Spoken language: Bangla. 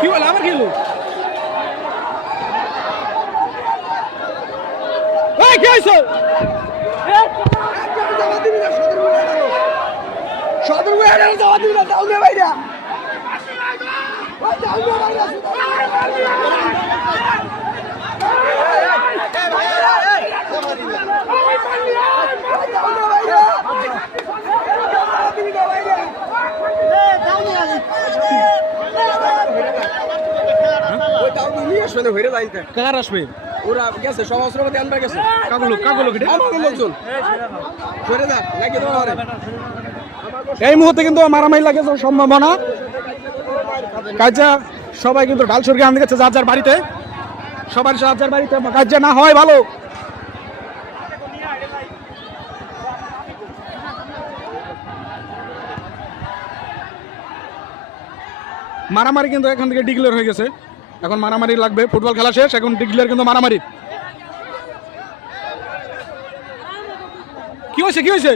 কি বলে আমার খেলো কি হয়েছে কার আসবে ওরা গেছে সমাজসভাপতি আনবার গেছে কাগুলো আমার লোকজন সরে যা লাগিয়ে দেওয়া হবে এই মুহূর্তে কিন্তু মারামারি লাগেছে সম্ভাবনা কাজা সবাই কিন্তু ঢাল সরকে আনতে গেছে যার যার বাড়িতে সবার যার যার বাড়িতে কাজা না হয় ভালো মারামারি কিন্তু এখান থেকে ডিক্লেয়ার হয়ে গেছে এখন মারামারি লাগবে ফুটবল খেলা শেষ এখন ডিক্লেয়ার কিন্তু মারামারি কি হয়েছে